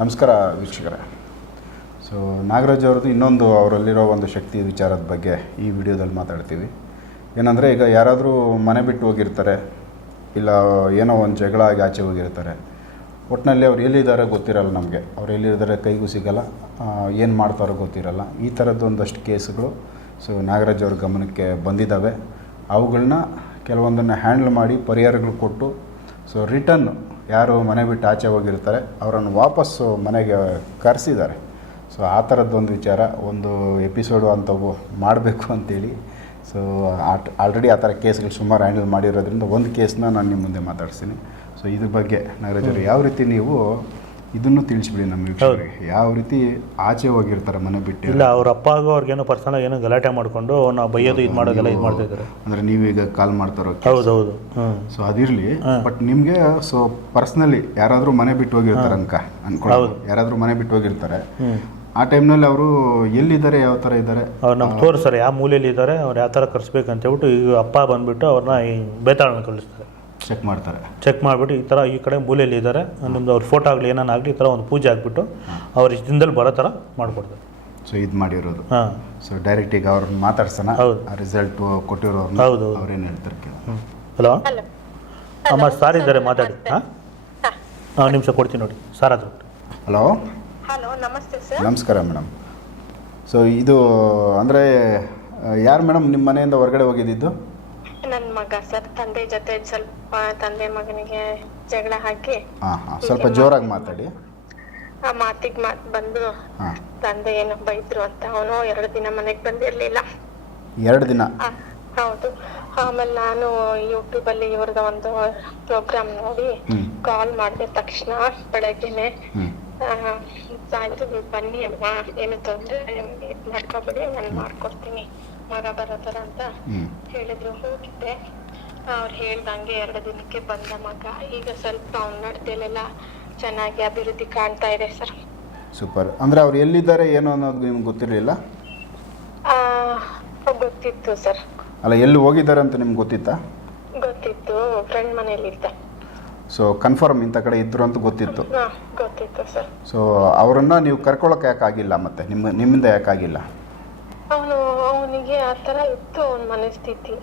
ನಮಸ್ಕಾರ ವೀಕ್ಷಕರೇ. ಸೊ ನಾಗರಾಜ್ ಅವ್ರದ್ದು ಇನ್ನೊಂದು ಅವರಲ್ಲಿರೋ ಒಂದು ಶಕ್ತಿ ವಿಚಾರದ ಬಗ್ಗೆ ಈ ವಿಡಿಯೋದಲ್ಲಿ ಮಾತಾಡ್ತೀವಿ. ಏನಂದರೆ, ಈಗ ಯಾರಾದರೂ ಮನೆ ಬಿಟ್ಟು ಹೋಗಿರ್ತಾರೆ, ಇಲ್ಲ ಏನೋ ಒಂದು ಜಗಳ ಆಗಿ ಆಚೆ ಹೋಗಿರ್ತಾರೆ ಒಟ್ಟಿನಲ್ಲಿ ಅವ್ರು ಎಲ್ಲಿದ್ದಾರೆ ಗೊತ್ತಿರಲ್ಲ ನಮಗೆ. ಅವ್ರು ಎಲ್ಲಿದ್ದಾರೆ ಕೈಗೂ ಸಿಗಲ್ಲ ಏನು ಮಾಡ್ತಾರೋ ಗೊತ್ತಿರಲ್ಲ. ಈ ಥರದ್ದು ಒಂದಷ್ಟು ಕೇಸ್ಗಳು ಸೊ ನಾಗರಾಜ್ ಅವ್ರ ಗಮನಕ್ಕೆ ಬಂದಿದ್ದಾವೆ ಅವುಗಳನ್ನ ಕೆಲವೊಂದನ್ನು ಹ್ಯಾಂಡಲ್ ಮಾಡಿ ಪರಿಹಾರಗಳು ಕೊಟ್ಟು ಸೊ ರಿಟರ್ನ್ ಯಾರು ಮನೆ ಬಿಟ್ಟು ಆಚೆ ಹೋಗಿರ್ತಾರೆ ಅವರನ್ನು ವಾಪಸ್ಸು ಮನೆಗೆ ಕರೆಸಿದ್ದಾರೆ. ಸೊ ಆ ಥರದ್ದೊಂದು ವಿಚಾರ ಒಂದು ಎಪಿಸೋಡು ಅಂತ ಮಾಡಬೇಕು ಅಂತೇಳಿ. ಸೊ ಆಟ್ ಆಲ್ರೆಡಿ ಆ ಥರ ಕೇಸ್ಗಳು ಸುಮಾರು ಹ್ಯಾಂಡಲ್ ಮಾಡಿರೋದ್ರಿಂದ ಒಂದು ಕೇಸನ್ನ ನಾನು ನಿಮ್ಮ ಮುಂದೆ ಮಾತಾಡ್ತೀನಿ ಸೊ ಇದ್ರ ಬಗ್ಗೆ ನಾಗರಾಜ್ ಅವ್ರೆ, ಯಾವ ರೀತಿ ನೀವು ಇದನ್ನು ತಿಳಿಸ್ಬಿಡಿ ನಮ್ಮ ವೀಕ್ಷಕರಿಗೆ. ಯಾವ ರೀತಿ ಆಚೆ ಹೋಗಿರ್ತಾರೆ ಮನೆ ಬಿಟ್ಟು? ಇಲ್ಲ ಅವ್ರ ಅಪ್ಪಗೂ ಅವ್ರಿಗೇನೋ ಪರ್ಸನಲ್ ಏನೋ ಗಲಾಟೆ ಮಾಡಿಕೊಂಡು ಅವ್ನ ಬೈಯೋದು ಇದು ಮಾಡೋದೆಲ್ಲ ಇದು ಮಾಡ್ತಾ ಇದ್ದಾರೆ. ನೀವು ಈಗ ಕಾಲ್ ಮಾಡ್ತಾರೋ ಹೌದೌದು ಹೌದು ಸೊ ಅದಿರಲಿ ಬಟ್ ನಿಮಗೆ ಸೊ ಪರ್ಸ್ನಲಿ ಯಾರಾದರೂ ಮನೆ ಬಿಟ್ಟು ಹೋಗಿರ್ತಾರೆ ಅನ್ಕ ಅನ್ಕೊಳ್ಳೋದು ಯಾರಾದರೂ ಮನೆ ಬಿಟ್ಟು ಹೋಗಿರ್ತಾರೆ. ಆ ಟೈಮ್ನಲ್ಲಿ ಅವರು ಎಲ್ಲಿದ್ದಾರೆ ಯಾವ ಥರ ಇದ್ದಾರೆ? ಅವ್ರು ನಮ್ಗೆ ತೋರಿಸ್ತಾರೆ ಯಾವ ಮೂಲೆಯಲ್ಲಿ ಇದ್ದಾರೆ ಅವ್ರು ಯಾವ ಥರ ಕರ್ಸ್ಬೇಕಂತ ಹೇಳ್ಬಿಟ್ಟು ಈಗ ಅಪ್ಪ ಬಂದುಬಿಟ್ಟು ಅವ್ರನ್ನ ಈ ಬೇತಾಳನ ಕಳಿಸ್ತಾರೆ. ಚೆಕ್ ಮಾಡ್ತಾರೆ. ಚೆಕ್ ಮಾಡಿಬಿಟ್ಟು ಈ ಥರ ಈ ಕಡೆ ಮೂಲೆಯಲ್ಲಿ ಇದ್ದಾರೆ. ನಿಮ್ದು ಅವ್ರ ಫೋಟೋ ಆಗಲಿ ಏನಾನ ಆಗಲಿ ಈ ಥರ ಒಂದು ಪೂಜೆ ಆಗಿಬಿಟ್ಟು ಅವ್ರ ಇಷ್ಟು ದಿನದಲ್ಲಿ ಬರೋ ಥರ ಮಾಡಿಕೊಡ್ತಾರೆ. ಸೊ ಇದು ಮಾಡಿರೋದು. ಹಾಂ. ಸೊ ಡೈರೆಕ್ಟ್ ಈಗ ಅವ್ರನ್ನ ಮಾತಾಡ್ಸೋಣ. ಹೌದು. ಆ ರಿಸಲ್ಟ್ ಕೊಟ್ಟಿರೋ ಹೌದು, ಹೌದು. ಅವ್ರೇನು ಹೇಳ್ತಾರೆ ಕೇಳಿ. ಹ್ಞೂ ಹಲೋ ಹಲೋ ಅಮ್ಮ ಸಾರ್ ಇದ್ದಾರೆ ಮಾತಾಡಿ. ಹಾಂ? ಹಾಂ. ನಿಮಿಷ ಕೊಡ್ತೀನಿ ನೋಡಿ. ಸಾರ್ ಆದ್ರು. ಹಲೋ ಹಲೋ ನಮಸ್ತೆ ಸರ್ ನಮಸ್ಕಾರ ಮೇಡಮ್. ಸೊ ಇದು ಅಂದರೆ ಯಾರು ಮೇಡಮ್ ನಿಮ್ಮ ಮನೆಯಿಂದ ಹೊರಗಡೆ ಹೋಗಿದ್ದಿದ್ದು ನನ್ನ ಮಗ ಸರ್ ತಂದೆ ಜೊತೆ ಸ್ವಲ್ಪ ತಂದೆ ಮಗನಿಗೆ ಜಗಳ ಹಾಕಿ ಹಾಂ ಹಾಂ. ಸ್ವಲ್ಪ ಜೋರಾಗಿ ಮಾತಾಡಿ. ಆ ಮಾತಿಗ್ ಮಾತ್ ಬಂದು ಹಾಂ. ತಂದೆ ಏನೋ ಬೈದ್ರು ಅಂತ. ಅವನು ಎರಡು ದಿನ ಮನೆಗೆ ಬಂದಿರ್ಲಿಲ್ಲ. ಎರಡು ದಿನ? ಆ, ಹೌದು. ಆಮೇಲೆ ನಾನು ಯೂಟ್ಯೂಬ್ ಅಲ್ಲಿ ಇವ್ರದ ಒಂದು ಪ್ರೋಗ್ರಾಮ್ ನೋಡಿ ಹ್ಮ್. ಕಾಲ್ ಮಾಡಿದ ತಕ್ಷಣ ಬೆಳಗ್ಗೆನೆ. ಆ, ಆಯ್ತು ನೀವು ಬನ್ನಿ ಅಲ್ವಾ? ಏನು ತೊಂದ್ರೆ ಮಾಡ್ಕೊಬೇಡಿ ನಾನು ಮಾಡ್ಕೊಡ್ತೀನಿ. ಮಗ ಬರೋ ಥರ ಅಂತ ಹೇಳಿದ್ರು. ಹೋಗಿದ್ದೆ. ಅವ್ರು ಹೇಳ್ದಂಗೆ ಎರಡು ದಿನಕ್ಕೆ ಬಂದ ಮಗ. ಈಗ ಸ್ವಲ್ಪ ಅವ್ನ ನಡತೆಲೆಲ್ಲ ಚೆನ್ನಾಗಿ ಅಭಿವೃದ್ಧಿ ಕಾಣ್ತಾ ಇದೆ ಸರ್. ಸೂಪರ್. ಅಂದ್ರೆ ಅವ್ರು ಎಲ್ಲಿದ್ದಾರೆ ಏನು ಅನ್ನೋದು ನಿಮ್ಗೆ ಗೊತ್ತಿರಲಿಲ್ಲ? ಗೊತ್ತಿತ್ತು ಸರ್. ಅಲ್ಲ ಎಲ್ಲಿ ಹೋಗಿದ್ದಾರೆ ಅಂತ ನಿಮ್ಗೆ ಗೊತ್ತಿತ್ತಾ? ಗೊತ್ತಿತ್ತು. ಫ್ರೆಂಡ್ ಮನೇಲಿದ್ದ ಸೊ ಕನ್ಫರ್ಮ್ ಇಂಥ ಕಡೆ ಇದ್ರು ಅಂತ ಗೊತ್ತಿತ್ತು. ಹಾ ಗೊತ್ತಿತ್ತು ಸರ್. ಸೊ ಅವರನ್ನು ನೀವು ಕರ್ಕೊಳ್ಳೋಕೆ ಯಾಕಾಗಿಲ್ಲ ಮತ್ತೆ? ನಿಮ್ಮ ನಿಮ್ಮಿಂದ ಯಾಕಾಗಿಲ್ಲ? ಅವನು ಅವನಿಗೆ ಆ ತರ ಇತ್ತು ಅವನ ಮನಸ್ಥಿತಿ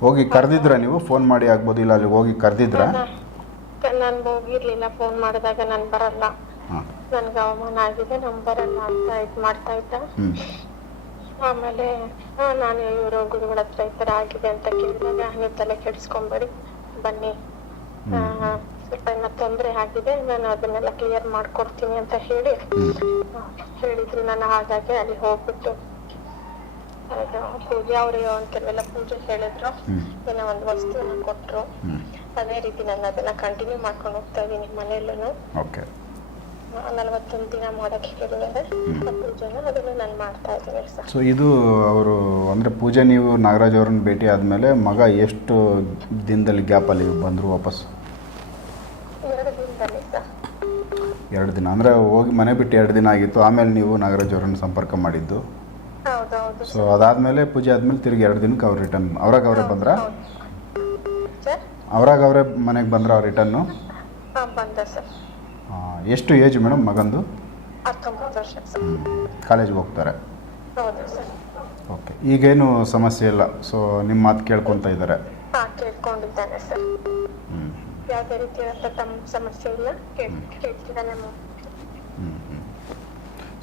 ಹೋಗಿ ಕರೆದಿದ್ರ ನೀವು? ಫೋನ್ ಮಾಡಿ ಆಗ್ಬೋದು ಇಲ್ಲ ಅಲ್ಲಿ ಹೋಗಿ ಕರೆದಿದ್ರ? ನಾನು ಹೋಗಿರ್ಲಿಲ್ಲ ಫೋನ್ ಮಾಡಿದಾಗ ನಾನು ಬರಲ್ಲ. ಹಾಂ. ನನ್ಗೆ ಅವಮಾನ ಆಗಿದೆ ನಾನು ಬರಲ್ಲ ಅಂತ ಇದು ಮಾಡ್ತಾ ಇದ್ದ. ಹ್ಞೂ ಆಮೇಲೆ ನಾನು ಇವರು ಗುರುಗಳ ಹತ್ರ ಈ ತರ ಆಗಿದೆ ಅಂತ ಕೇಳಿದಾಗ ನೀವು ತಲೆ ಕೆಡಿಸ್ಕೊಂಬೇಡಿ ಬನ್ನಿ. ಆ, ಸ್ವಲ್ಪ ಏನೋ ತೊಂದರೆ ಆಗಿದೆ ನಾನು ಅದನ್ನೆಲ್ಲ ಕ್ಲಿಯರ್ ಮಾಡ್ಕೊಡ್ತೀನಿ ಅಂತ ಹೇಳಿ. ಹೇಳಿದ್ರು ನಾನು ಹಾಗಾಗಿ ಅಲ್ಲಿ ಹೋಗ್ಬಿಟ್ಟು ಪೂಜೆ ಅವ್ರಿಗೆ ಅಂತೆಲ್ಲ ಕೆಲವೆಲ್ಲ ಪೂಜೆ ಹೇಳಿದ್ರು. ಏನೋ ಒಂದು ವಸ್ತುನ ಕೊಟ್ರು. ಅದೇ ರೀತಿ ನಾನು ಅದನ್ನ ಕಂಟಿನ್ಯೂ ಮಾಡ್ಕೊಂಡು ಹೋಗ್ತಾ ಇದ್ದೀನಿ ಮನೆಯಲ್ಲೂ ಓಕೆ. ನಲವತ್ತೊಂದು ದಿನ ಮಾಡಕ್ಕೆ ಹೇಳಿದ್ದಾರೆ ಆ ಪೂಜೆನ ಅದನ್ನು ನಾನು ಮಾಡ್ತಾ ಇದ್ದೀನಿ ಸರ್. ಸೊ ಇದು ಅವರು ಅಂದರೆ ಪೂಜೆ ನೀವು ನಾಗರಾಜ್ ಅವ್ರನ್ನ ಭೇಟಿ ಆದಮೇಲೆ ಮಗ ಎಷ್ಟು ದಿನದಲ್ಲಿ ಗ್ಯಾಪಲ್ಲಿ ಬಂದರು ವಾಪಸ್ ಎರಡು ದಿನದಲ್ಲಿ ಸರ್. ಎರಡು ದಿನ. ಅಂದರೆ ಹೋಗಿ ಮನೆ ಬಿಟ್ಟು ಎರಡು ದಿನ ಆಗಿತ್ತು. ಆಮೇಲೆ ನೀವು ನಾಗರಾಜ್ ಅವರನ್ನು ಸಂಪರ್ಕ ಮಾಡಿದ್ದು. ಹೌದೌದು. ಸೊ ಅದಾದಮೇಲೆ ಪೂಜೆ ಆದಮೇಲೆ ತಿರುಗಿ ಎರಡು ದಿನಕ್ಕೆ ಅವ್ರು ರಿಟರ್ನ್ ಅವ್ರಾಗ ಅವರೇ ಬಂದ್ರ? ಸರ್? ಅವ್ರಾಗ ಅವರೇ ಮನೆಗೆ ಬಂದ್ರ ಅವ್ರು ರಿಟರ್ನು ಹಾ ಬಂದ ಸರ್. ಎಷ್ಟು ಏಜ್ ಮೇಡಮ್ ಮಗಂದು? ಹತ್ತೊಂಬತ್ತು ವರ್ಷ ಸರ್. ಕಾಲೇಜ್ಗೆ ಹೋಗ್ತಾರೆ. ಹೌದು ಸರ್. ಓಕೆ ಈಗೇನು ಸಮಸ್ಯೆ ಇಲ್ಲ. ಸೊ ನಿಮ್ಮ ಮಾತು ಕೇಳ್ಕೊತಾ ಇದ್ದಾರೆ ಹಾ ಕೇಳ್ಕೊಂಡಿದ್ದಾನೆ ಸರ್. ಯಾವುದೇ ರೀತಿಯಾದಂಥ ತಮ್ಮ ಸಮಸ್ಯೆ ಇಲ್ಲ. ಕೇಳ್ ಕೇಳ್ತಿದ್ದಾನೆ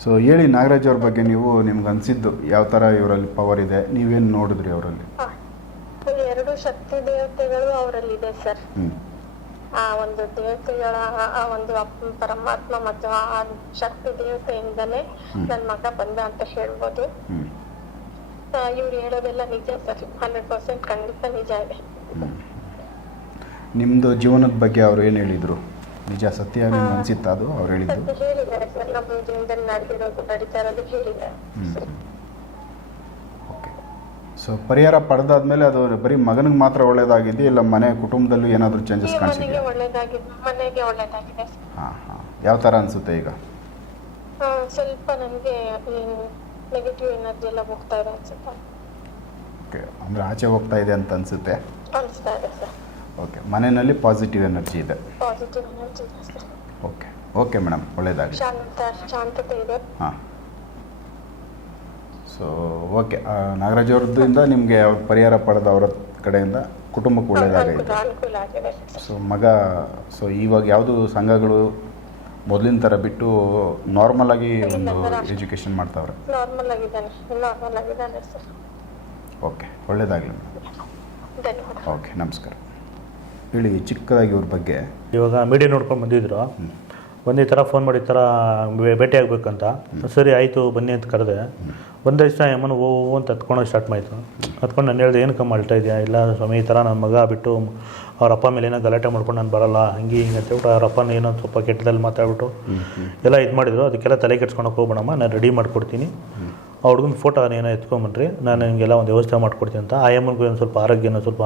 ಸೊ ಹೇಳಿ ನಾಗರಾಜ್ ಅವ್ರ ಬಗ್ಗೆ ನೀವು ನಿಮ್ಗೆ ಅನ್ಸಿದ್ದು ಯಾವ ಥರ ಇವರಲ್ಲಿ ಪವರ್ ಇದೆ ನೀವೇನು ನೋಡಿದ್ರಿ ಅವರಲ್ಲಿ? ಎರಡು ಶಕ್ತಿ ದೇವತೆಗಳು ಅವರಲ್ಲಿದೆ ಸರ್. ಆ ಒಂದು ದೇವತೆಗಳ ಆ ಒಂದು ಪರಮಾತ್ಮ ಮತ್ತು ಆ ಶಕ್ತಿ ದೇವತೆಯಿಂದಲೇ ನನ್ನ ಮಗ ಬಂದ ಅಂತ ಹೇಳ್ಬೋದು. ಇವ್ರು ಹೇಳೋದೆಲ್ಲ ನಿಜ ಸರ್ ಹಂಡ್ರೆಡ್ ಪರ್ಸೆಂಟ್ ಖಂಡಿತ ನಿಜ ಇದೆ. ನಿಮ್ಮದು ಜೀವನದ ಬಗ್ಗೆ ಅವ್ರು ಏನು ಹೇಳಿದರು? ನಿಜ ಸತ್ಯ ನಿಮ್ಗೆ ಅನಿಸಿತ್ತ ಅದು ಅವ್ರು ಹೇಳಿದ್ರು ಸದ್ಯ ಹೇಳಿದ್ದಾರೆ ಸರ್ ನಮ್ಮ ಜೀವನದಲ್ಲಿ ನಡೆದಿರೋದು ನಡೀತಾ ಇರೋದು ಹೇಳಿದ್ದಾರೆ. ಓಕೆ. ಸೊ ಪರಿಹಾರ ಪಡೆದಾದ್ಮೇಲೆ ಅದು ಬರೀ ಮಗನಿಗೆ ಮಾತ್ರ ಒಳ್ಳೇದಾಗಿದೆ ಇಲ್ಲ ಮನೆ ಕುಟುಂಬದಲ್ಲೂ ಏನಾದರೂ ಚೇಂಜಸ್ ಮನೆಗೆ ಕಾಣಿಸಿದೆಯಾ? ಒಳ್ಳೇದಾಗಿದೆ ಮನೆಗೆ ಒಳ್ಳೇದಾಗಿದೆ ಸರ್. ಹಾಂ ಹಾಂ. ಯಾವ ಥರ ಅನಿಸುತ್ತೆ ಈಗ? ಆ, ಸ್ವಲ್ಪ ನನಗೆ ನೆಗೆಟಿವ್ ಎನರ್ಜಿ ಎಲ್ಲ ಹೋಗ್ತಾ ಇದೆ ಅನ್ಸುತ್ತೆ. ಓಕೆ. ಅಂದರೆ ಆಚೆ ಹೋಗ್ತಾ ಇದೆ ಅಂತ ಅನ್ಸುತ್ತೆ? ಅನಿಸ್ತಾ ಇದೆ ಸರ್. ಓಕೆ ಮನೆಯಲ್ಲಿ ಪಾಸಿಟಿವ್ ಎನರ್ಜಿ ಇದೆ. ಪಾಸಿಟಿವ್ ಎನರ್ಜಿ ಇದೆ ಸರ್ ಓಕೆ ಓಕೆ ಮೇಡಮ್ ಒಳ್ಳೆಯದಾಗಲಿ ಶಾಂತ ಶಾಂತತೆ ಇದೆ. ಹಾಂ. ಸೊ ಓಕೆ ನಾಗರಾಜ್ ಅವ್ರದ್ದಿಂದ ನಿಮಗೆ ಅವ್ರ ಪರಿಹಾರ ಪಡೆದ ಅವರ ಕಡೆಯಿಂದ ಕುಟುಂಬಕ್ಕೆ ಒಳ್ಳೆಯದಾಗೈತೆ ಅನುಕೂಲ ಸೊ ಮಗ ಸೊ ಇವಾಗ ಯಾವುದು ಸಂಘಗಳು ಮೊದಲಿನ ಥರ ಬಿಟ್ಟು ನಾರ್ಮಲ್ ಆಗಿ ಒಂದು ಎಜುಕೇಷನ್ ಮಾಡ್ತಾವ್ರೆ? ನಾರ್ಮಲ್ ಆಗಿದ್ದಾನೆ ನಾರ್ಮಲ್ ಆಗಿದ್ದಾನೆ ಸರ್ ಓಕೆ ಒಳ್ಳೆಯದಾಗಲಿ ಮೇಡಮ್ ಓಕೆ ನಮಸ್ಕಾರ. ಹೇಳಿ ಚಿಕ್ಕದಾಗಿ ಇವ್ರ ಬಗ್ಗೆ. ಇವಾಗ ಮೀಡಿಯಾ ನೋಡ್ಕೊಂಡು ಬಂದಿದ್ರು. ಒಂದು ಈ ಥರ ಫೋನ್ ಮಾಡಿ ಈ ಥರ ಭೇಟಿ ಆಗಬೇಕಂತ. ಸರಿ ಆಯಿತು ಬನ್ನಿ ಅಂತ ಕರೆದೆ. ಒಂದೇ ದಿವಸ ಯಮ್ಮನ ಓ ಅಂತ ಹತ್ಕೊಂಡೋಗಿ ಸ್ಟಾರ್ಟ್ ಮಾಡಿತು ಹತ್ಕೊಂಡು ನಾನು ಹೇಳಿದೆ ಏನಕ್ಕೆ ಮಾಡ್ತಾ ಇದೆಯಾ? ಇಲ್ಲ ಸ್ವಾಮಿ ಈ ಥರ ನನ್ನ ಮಗ ಬಿಟ್ಟು ಅವ್ರ ಅಪ್ಪ ಮೇಲೆ ಏನೋ ಗಲಾಟೆ ಮಾಡ್ಕೊಂಡು ನಾನು ಬರಲ್ಲ. ಹಂಗೆ ಹಿಂಗೆ ಅಂತ ಹೇಳ್ಬಿಟ್ಟು ಅವ್ರ ಅಪ್ಪನ ಏನೋ ಸ್ವಲ್ಪ ಕೆಟ್ಟದಲ್ಲಿ ಮಾತಾಡ್ಬಿಟ್ಟು ಎಲ್ಲ ಇದು ಮಾಡಿದ್ರು. ಅದಕ್ಕೆಲ್ಲ ತಲೆ ಕೆಡ್ಸ್ಕೊಳಕ್ಕೆ ಹೋಗ್ಬೇಡಮ್ಮ ನಾನು ರೆಡಿ ಮಾಡ್ಕೊಡ್ತೀನಿ. ಆ ಹುಡುಗನ ಫೋಟೋ ಏನೋ ಎತ್ಕೊಂಬನ್ರಿ ನಾನು ನಿಮಗೆಲ್ಲ ಒಂದು ವ್ಯವಸ್ಥೆ ಮಾಡ್ಕೊಡ್ತೀನಿ ಅಂತ. ಆ ಅಮ್ಮನಿಗೂ ಒಂದು ಸ್ವಲ್ಪ ಆರೋಗ್ಯನ ಸ್ವಲ್ಪ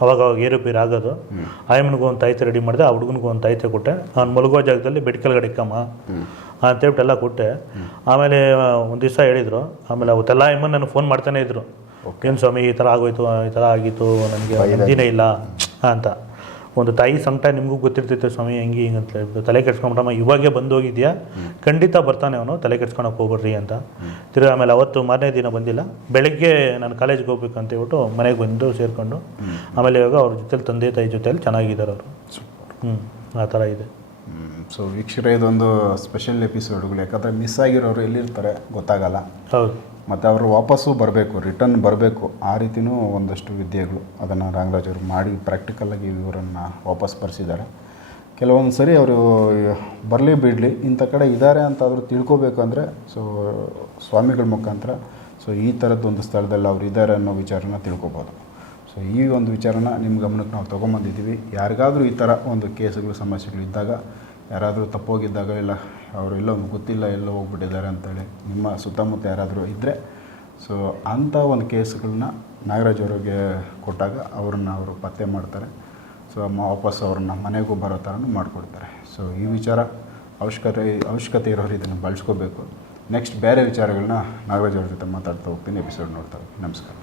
ಅವಾಗ ಅವಾಗ ಏರುಪೇರು ಆಗೋದು. ಆಯಮ್ಮನಿಗೂ ಒಂದು ತಾಯ್ತೆ ರೆಡಿ ಮಾಡಿದೆ ಆ ಹುಡುಗನಿಗೂ ಒಂದು ತಾಯ್ತೆ ಕೊಟ್ಟೆ. ಅವ್ನು ಮಲಗೋ ಜಾಗದಲ್ಲಿ ಬೆಡ್ ಕೆಳಗಡೆ ಇಕ್ಕಮ್ಮ. ಅಂತೇಳ್ಬಿಟ್ಟು ಎಲ್ಲ ಕೊಟ್ಟೆ. ಆಮೇಲೆ ಒಂದು ದಿವಸ ಹೇಳಿದರು. ಆಮೇಲೆ ಅವತ್ತೆಲ್ಲ ಆಯಮ್ಮನ ನನಗೆ ಫೋನ್ ಮಾಡ್ತಾನೆ ಇದ್ರು. ಏನು ಸ್ವಾಮಿ ಈ ಥರ ಆಗೋಯ್ತು ಈ ಥರ ಆಗಿತ್ತು ನನಗೆ ನೆಮ್ಮದಿನೇ ಇಲ್ಲ ಅಂತ. ಒಂದು ತಾಯಿ ಸಂಕಟ ನಿಮಗೂ ಗೊತ್ತಿರ್ತೈತೆ ಸ್ವಾಮಿ ಹೆಂಗೆ ಹಿಂಗೆ ಅಂತ ಹೇಳ್ಬಿಟ್ಟು ತಲೆ ಕೆಡ್ಸ್ಕೊಂಬಿಟ್ಟಮ್ಮ ಇವಾಗೆ ಬಂದು ಹೋಗಿದ್ಯಾ ಖಂಡಿತ ಬರ್ತಾನೆ ಅವನು ತಲೆ ಕೆಡ್ಸ್ಕೊಳಕ್ಕೆ ಹೋಗ್ಬರ್ರಿ ಅಂತ. ತಿರ್ಗಿ ಆಮೇಲೆ ಅವತ್ತು ಮಾರನೇ ದಿನ ಬಂದಿಲ್ಲ. ಬೆಳಗ್ಗೆ ನಾನು ಕಾಲೇಜ್ಗೆ ಹೋಗ್ಬೇಕು ಅಂತ ಹೇಳ್ಬಿಟ್ಟು ಮನೆಗೆ ಬಂದು ಸೇರಿಕೊಂಡು ಆಮೇಲೆ ಇವಾಗ ಅವ್ರ ಜೊತೆಲಿ ತಂದೆ ತಾಯಿ ಜೊತೆಲಿ ಚೆನ್ನಾಗಿದ್ದಾರೆ ಅವರು. ಹ್ಞೂ ಆ ಥರ ಇದೆ. ಸೊ ವೀಕ್ಷಕರ ಇದೊಂದು ಸ್ಪೆಷಲ್ ಎಪಿಸೋಡ್ಗಳು ಯಾಕಂದರೆ ಮಿಸ್ ಆಗಿರೋರು ಎಲ್ಲಿರ್ತಾರೆ ಗೊತ್ತಾಗಲ್ಲ. ಹೌದು. ಮತ್ತು ಅವರು ವಾಪಸ್ಸು ಬರಬೇಕು ರಿಟರ್ನ್ ಬರಬೇಕು, ಆ ರೀತಿಯೂ ಒಂದಷ್ಟು ವಿದ್ಯೆಗಳು ಅದನ್ನು ರಾಮರಾಜ್ ಅವರು ಮಾಡಿ ಪ್ರಾಕ್ಟಿಕಲಾಗಿ ಇವರನ್ನು ವಾಪಸ್ ಬರೆಸಿದ್ದಾರೆ. ಕೆಲವೊಂದು ಸರಿ ಅವರು ಬರಲಿ ಬಿಡಲಿ, ಇಂಥ ಕಡೆ ಇದ್ದಾರೆ ಅಂತಾದರೂ ತಿಳ್ಕೊಬೇಕು ಅಂದರೆ ಸೊ ಸ್ವಾಮಿಗಳ ಮುಖಾಂತರ ಸೊ ಈ ಥರದ್ದೊಂದು ಸ್ಥಳದಲ್ಲಿ ಅವ್ರು ಇದ್ದಾರೆ ಅನ್ನೋ ವಿಚಾರನ ತಿಳ್ಕೊಬೋದು. ಸೊ ಈ ಒಂದು ವಿಚಾರನ ನಿಮ್ಮ ಗಮನಕ್ಕೆ ನಾವು ತೊಗೊಂಬಂದಿದ್ದೀವಿ. ಯಾರಿಗಾದರೂ ಈ ಥರ ಒಂದು ಕೇಸುಗಳು, ಸಮಸ್ಯೆಗಳು ಇದ್ದಾಗ, ಯಾರಾದರೂ ತಪ್ಪೋಗಿದ್ದಾಗ, ಇಲ್ಲ ಅವರು ಎಲ್ಲೋ ಗೊತ್ತಿಲ್ಲ, ಎಲ್ಲೋ ಹೋಗ್ಬಿಟ್ಟಿದ್ದಾರೆ ಅಂತೇಳಿ ನಿಮ್ಮ ಸುತ್ತಮುತ್ತ ಯಾರಾದರೂ ಇದ್ದರೆ ಸೊ ಅಂಥ ಒಂದು ಕೇಸ್ಗಳನ್ನ ನಾಗರಾಜ್ ಅವರಿಗೆ ಕೊಟ್ಟಾಗ ಅವ್ರನ್ನ ಅವರು ಪತ್ತೆ ಮಾಡ್ತಾರೆ. ಸೊ ವಾಪಸ್ ಅವ್ರನ್ನ ಮನೆಗೂ ಬರೋ ಥರನೂ ಮಾಡಿಕೊಡ್ತಾರೆ. ಸೊ ಈ ವಿಚಾರ ಅವಶ್ಯಕತೆ ಅವಶ್ಯಕತೆ ಇರೋರು ಇದನ್ನು ಬಳಸ್ಕೋಬೇಕು. ನೆಕ್ಸ್ಟ್ ಬೇರೆ ವಿಚಾರಗಳನ್ನ ನಾಗರಾಜ್ ಅವ್ರ ಜೊತೆ ಮಾತಾಡ್ತಾ ಹೋಗ್ತೀನಿ ಎಪಿಸೋಡ್ ನೋಡ್ತಾ ಹೋಗಿ ನಮಸ್ಕಾರ.